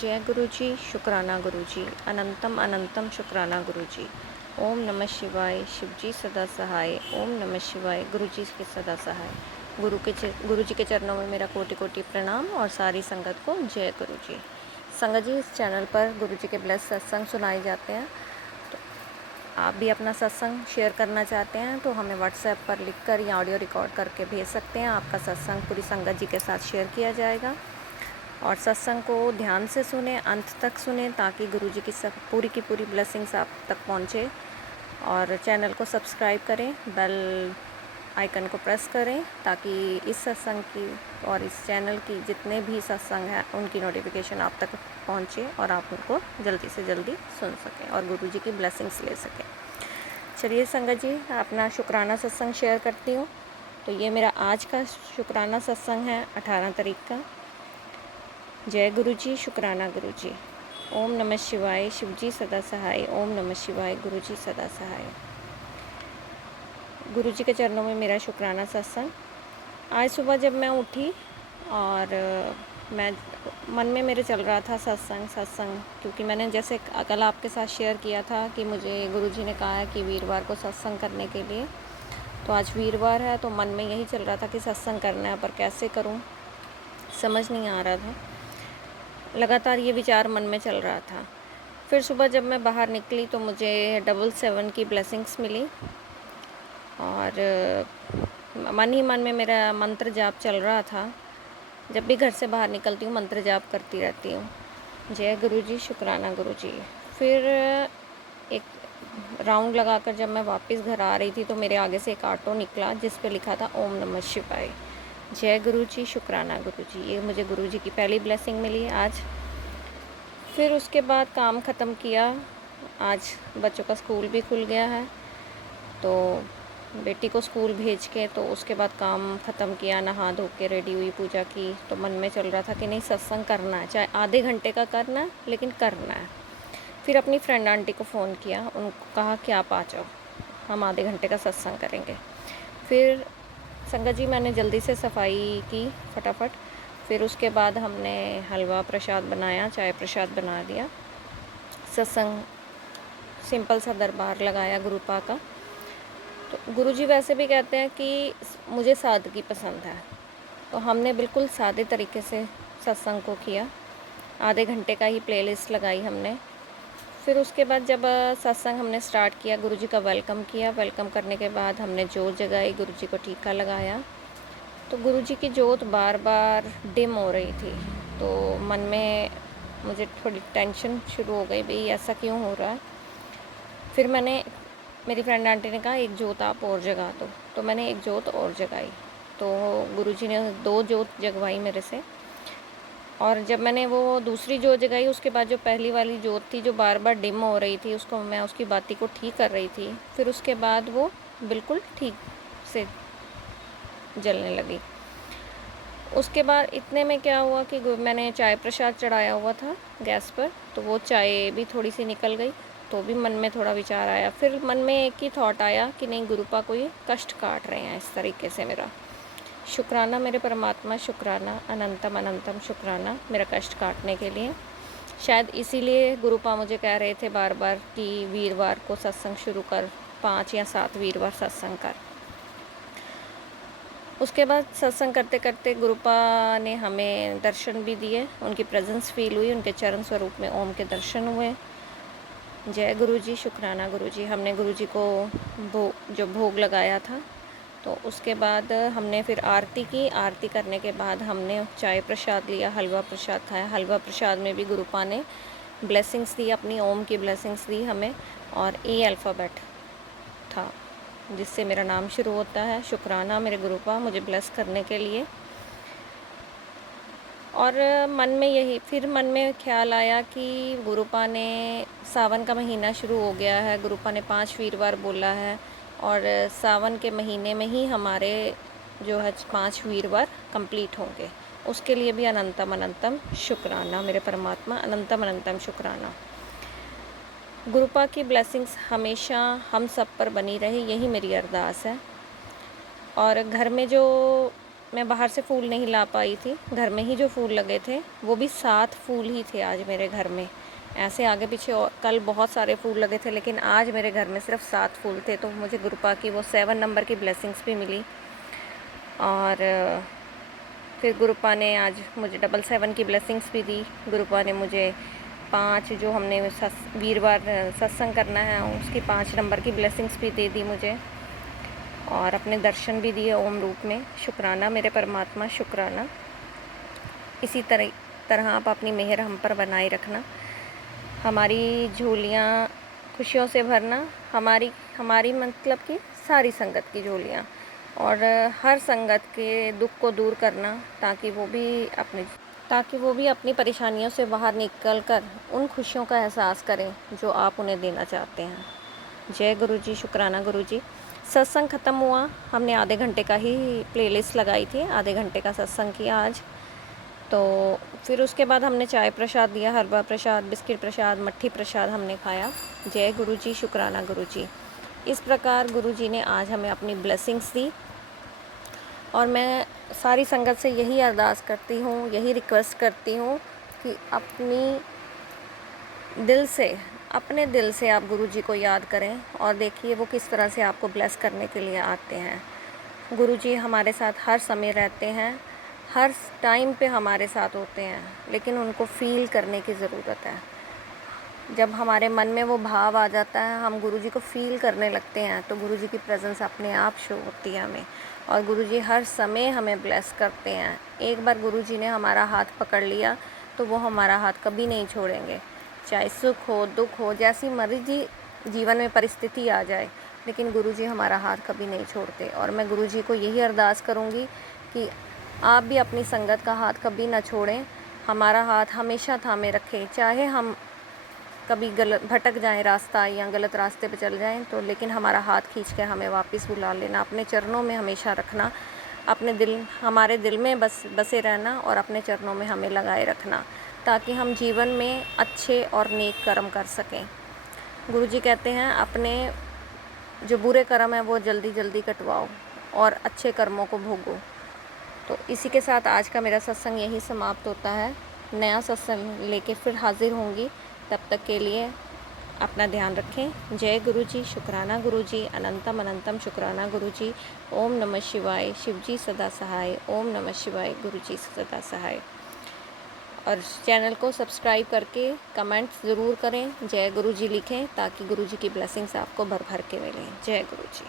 जय गुरु जी, शुक्राना गुरु जी, अनंतम अनंतम शुक्राना गुरु जी। ओम नमः शिवाय, शिव जी सदा सहाय। ओम नमः शिवाय, गुरु जी के सदा सहाय। गुरु जी के चरणों में मेरा कोटि कोटि प्रणाम और सारी संगत को जय गुरु जी। संगत जी, इस चैनल पर गुरु जी के ब्लेस सत्संग सुनाए जाते हैं। तो आप भी अपना सत्संग शेयर करना चाहते हैं तो हमें व्हाट्सएप पर लिखकर या ऑडियो रिकॉर्ड करके भेज सकते हैं। आपका सत्संग पूरी संगत जी के साथ शेयर किया जाएगा और सत्संग को ध्यान से सुने, अंत तक सुने, ताकि गुरु जी की सब पूरी की पूरी ब्लेसिंग्स आप तक पहुँचे। और चैनल को सब्सक्राइब करें, बेल आइकन को प्रेस करें, ताकि इस सत्संग की और इस चैनल की जितने भी सत्संग हैं उनकी नोटिफिकेशन आप तक पहुँचे और आप उनको जल्दी से जल्दी सुन सकें और गुरु जी की ब्लेसिंग्स ले सकें। चलिए संगत जी, अपना शुक्राना सत्संग शेयर करती हूँ। तो ये मेरा आज का शुक्राना सत्संग है 18 तारीख का। जय गुरु जी, शुक्राना गुरु जी। ओम नमः शिवाय, शिव जी सदा सहाय। ओम नमः शिवाय, गुरु जी सदा सहाय। गुरु जी के चरणों में मेरा शुक्राना सत्संग। आज सुबह जब मैं उठी और मैं मन में मेरे चल रहा था सत्संग, क्योंकि मैंने जैसे कल आपके साथ शेयर किया था कि मुझे गुरु जी ने कहा है कि वीरवार को सत्संग करने के लिए। तो आज वीरवार है तो मन में यही चल रहा था कि सत्संग करना है, पर कैसे करूं समझ नहीं आ रहा था। लगातार ये विचार मन में चल रहा था। फिर सुबह जब मैं बाहर निकली तो मुझे 777 की ब्लेसिंग्स मिली और मन ही मन में मेरा मंत्र जाप चल रहा था। जब भी घर से बाहर निकलती हूँ मंत्र जाप करती रहती हूँ, जय गुरु जी, शुक्राना गुरु जी। फिर एक राउंड लगाकर जब मैं वापस घर आ रही थी तो मेरे आगे से एक ऑटो निकला जिस पे लिखा था ओम नमः शिवाय। जय गुरु जी, शुक्राना गुरु जी। ये मुझे गुरु जी की पहली ब्लेसिंग मिली आज। फिर उसके बाद काम ख़त्म किया। आज बच्चों का स्कूल भी खुल गया है तो बेटी को स्कूल भेज के तो उसके बाद काम ख़त्म किया, नहा धो के रेडी हुई, पूजा की। तो मन में चल रहा था कि नहीं, सत्संग करना है, चाहे आधे घंटे का करना है लेकिन करना है। फिर अपनी फ्रेंड आंटी को फ़ोन किया, उनको कहा कि आप आ जाओ, हम आधे घंटे का सत्संग करेंगे। फिर संगत जी मैंने जल्दी से सफाई की फटाफट। फिर उसके बाद हमने हलवा प्रसाद बनाया, चाय प्रसाद बना दिया। सत्संग सिंपल सा दरबार लगाया गुरुपा का। तो गुरुजी वैसे भी कहते हैं कि मुझे सादगी पसंद है, तो हमने बिल्कुल सादे तरीके से सत्संग को किया। आधे घंटे का ही प्लेलिस्ट लगाई हमने। फिर उसके बाद जब सत्संग हमने स्टार्ट किया, गुरुजी का वेलकम किया। वेलकम करने के बाद हमने जोत जगाई, गुरुजी को टीका लगाया। तो गुरुजी की जोत बार बार डिम हो रही थी, तो मन में मुझे थोड़ी टेंशन शुरू हो गई, भाई ऐसा क्यों हो रहा है। फिर मेरी फ्रेंड आंटी ने कहा एक जोत आप और जगा दो, तो मैंने एक जोत और जगाई। तो गुरुजी ने 2 जोत जगवाई मेरे से। और जब मैंने वो दूसरी जोत जगाई, उसके बाद जो पहली वाली जोत थी जो बार बार डिम हो रही थी, उसको मैं उसकी बाती को ठीक कर रही थी। फिर उसके बाद वो बिल्कुल ठीक से जलने लगी। उसके बाद इतने में क्या हुआ कि मैंने चाय प्रसाद चढ़ाया हुआ था गैस पर, तो वो चाय भी थोड़ी सी निकल गई। तो भी मन में थोड़ा विचार आया। फिर मन में एक ही थॉट आया कि नहीं, गुरुपा को ये कष्ट काट रहे हैं इस तरीके से मेरा। शुक्राना मेरे परमात्मा, शुक्राना, अनंतम अनंतम शुक्राना मेरा कष्ट काटने के लिए। शायद इसीलिए गुरुपा मुझे कह रहे थे बार बार कि वीरवार को सत्संग शुरू कर, 5 या 7 वीरवार सत्संग कर। उसके बाद सत्संग करते करते गुरुपा ने हमें दर्शन भी दिए, उनकी प्रेजेंस फील हुई, उनके चरण स्वरूप में ओम के दर्शन हुए। जय गुरु जी, शुक्राना गुरु जी। हमने गुरु जी को जो भोग लगाया था, तो उसके बाद हमने फिर आरती की। आरती करने के बाद हमने चाय प्रसाद लिया, हलवा प्रसाद खाया। हलवा प्रसाद में भी गुरुपा ने ब्लेसिंग्स दी, अपनी ओम की ब्लेसिंग्स दी हमें। और ए अल्फ़ाबेट था जिससे मेरा नाम शुरू होता है। शुक्राना मेरे गुरुपा मुझे ब्लेस करने के लिए। और फिर मन में ख्याल आया कि गुरुपा ने, सावन का महीना शुरू हो गया है, गुरुपा ने 5 वीरवार बोला है और सावन के महीने में ही हमारे जो है 5 वीरवार कंप्लीट होंगे। उसके लिए भी अनंतम अनंतम शुक्राना मेरे परमात्मा, अनंतम अनंतम शुक्राना। गुरुपा की ब्लेसिंग्स हमेशा हम सब पर बनी रहे, यही मेरी अरदास है। और घर में जो मैं बाहर से फूल नहीं ला पाई थी, घर में ही जो फूल लगे थे वो भी 7 फूल ही थे आज मेरे घर में। ऐसे आगे पीछे और कल बहुत सारे फूल लगे थे, लेकिन आज मेरे घर में सिर्फ 7 फूल थे। तो मुझे गुरुपा की वो 7 नंबर की ब्लेसिंग्स भी मिली। और फिर गुरुपा ने आज मुझे 7 की ब्लेसिंग्स भी दी। गुरुपा ने मुझे 5 जो हमने वीरवार सत्संग करना है उसकी 5 नंबर की ब्लेसिंग्स भी दे दी मुझे, और अपने दर्शन भी दिए ओम रूप में। शुक्राना मेरे परमात्मा, शुक्राना। इसी तरह आप अपनी मेहर हम पर बनाए रखना, हमारी झोलियाँ खुशियों से भरना, हमारी मतलब कि सारी संगत की झोलियाँ, और हर संगत के दुख को दूर करना, ताकि वो भी अपनी परेशानियों से बाहर निकल कर उन खुशियों का एहसास करें जो आप उन्हें देना चाहते हैं। जय गुरु जी, शुक्राना गुरु जी। सत्संग ख़त्म हुआ, हमने आधे घंटे का ही प्लेलिस्ट लगाई थी, आधे घंटे का सत्संग किया आज। तो फिर उसके बाद हमने चाय प्रसाद दिया, हलवा प्रसाद, बिस्किट प्रसाद, मट्ठी प्रसाद हमने खाया। जय गुरु जी, शुक्राना गुरु जी। इस प्रकार गुरु जी ने आज हमें अपनी ब्लेसिंग्स दी, और मैं सारी संगत से यही अरदास करती हूँ, यही रिक्वेस्ट करती हूँ कि अपने दिल से आप गुरु जी को याद करें, और देखिए वो किस तरह से आपको ब्लेस करने के लिए आते हैं। गुरु जी हमारे साथ हर समय रहते हैं, हर टाइम पे हमारे साथ होते हैं, लेकिन उनको फ़ील करने की ज़रूरत है। जब हमारे मन में वो भाव आ जाता है, हम गुरु जी को फ़ील करने लगते हैं, तो गुरु जी की प्रेजेंस अपने आप शो होती है हमें, और गुरु जी हर समय हमें ब्लेस करते हैं। एक बार गुरु जी ने हमारा हाथ पकड़ लिया तो वो हमारा हाथ कभी नहीं छोड़ेंगे, चाहे सुख हो दुख हो, जैसी मर्जी जीवन में परिस्थिति आ जाए, लेकिन गुरु जी हमारा हाथ कभी नहीं छोड़ते। और मैं गुरु जी को यही अरदास करूँगी कि आप भी अपनी संगत का हाथ कभी ना छोड़ें, हमारा हाथ हमेशा थामे रखें। चाहे हम कभी गलत भटक जाएं रास्ता, या गलत रास्ते पे चल जाएं, तो लेकिन हमारा हाथ खींच के हमें वापस बुला लेना, अपने चरणों में हमेशा रखना, हमारे दिल में बसे रहना, और अपने चरणों में हमें लगाए रखना, ताकि हम जीवन में अच्छे और नेक कर्म कर सकें। गुरु जी कहते हैं अपने जो बुरे कर्म हैं वो जल्दी जल्दी कटवाओ और अच्छे कर्मों को भोगो। तो इसी के साथ आज का मेरा सत्संग यही समाप्त होता है। नया सत्संग लेके फिर हाजिर होंगी, तब तक के लिए अपना ध्यान रखें। जय गुरु जी, शुक्राना गुरु जी, अनंतम अनंतम शुक्राना गुरु जी। ओम नमः शिवाय, शिव जी सदा सहाय। ओम नमः शिवाय, गुरु जी सदा सहाय। और चैनल को सब्सक्राइब करके कमेंट्स ज़रूर करें, जय गुरु जी लिखें, ताकि गुरु जी की ब्लेसिंग्स आपको भर भर के मिलें। जय गुरु जी।